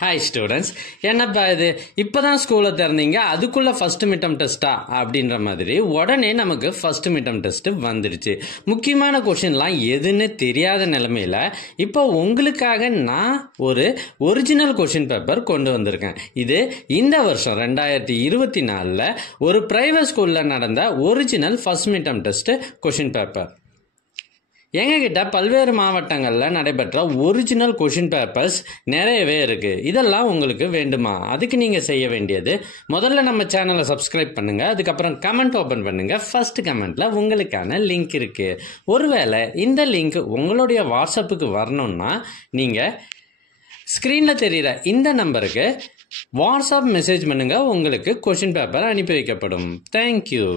Hi students, என்னப்பா இது இப்போதான் ஸ்கூலை திறந்தீங்க, அதுக்குள்ள ஃபர்ஸ்ட் மிட்டம் டெஸ்டா அப்படின்ற மாதிரி உடனே நமக்கு ஃபர்ஸ்ட் மிட்டம் டெஸ்ட் வந்துடுச்சு. முக்கியமான கொஷின்லாம் எதுன்னு தெரியாத நிலைமையில இப்போ உங்களுக்காக நான் ஒரு ஒரிஜினல் கொஷின் பேப்பர் கொண்டு வந்திருக்கேன். இது இந்த வருஷம் 2024 ஒரு பிரைவேட் ஸ்கூலில் நடந்த original first midterm test question paper. எங்ககிட்ட பல்வேறு மாவட்டங்களில் நடைபெற்ற ஒரிஜினல் கொஷின் பேப்பர்ஸ் நிறையவே இருக்குது. இதெல்லாம் உங்களுக்கு வேண்டுமா? அதுக்கு நீங்கள் செய்ய வேண்டியது, முதல்ல நம்ம சேனலை சப்ஸ்கிரைப் பண்ணுங்கள், அதுக்கப்புறம் கமெண்ட் ஓப்பன் பண்ணுங்கள். ஃபர்ஸ்ட் கமெண்ட்டில் உங்களுக்கான லிங்க் இருக்குது. ஒருவேளை இந்த லிங்க் உங்களுடைய வாட்ஸ்அப்புக்கு வரணும்னா நீங்கள் ஸ்க்ரீனில் தெரிகிற இந்த நம்பருக்கு வாட்ஸ்அப் மெசேஜ் பண்ணுங்கள், உங்களுக்கு கொஷின் பேப்பர் அனுப்பி வைக்கப்படும். தேங்க்யூ.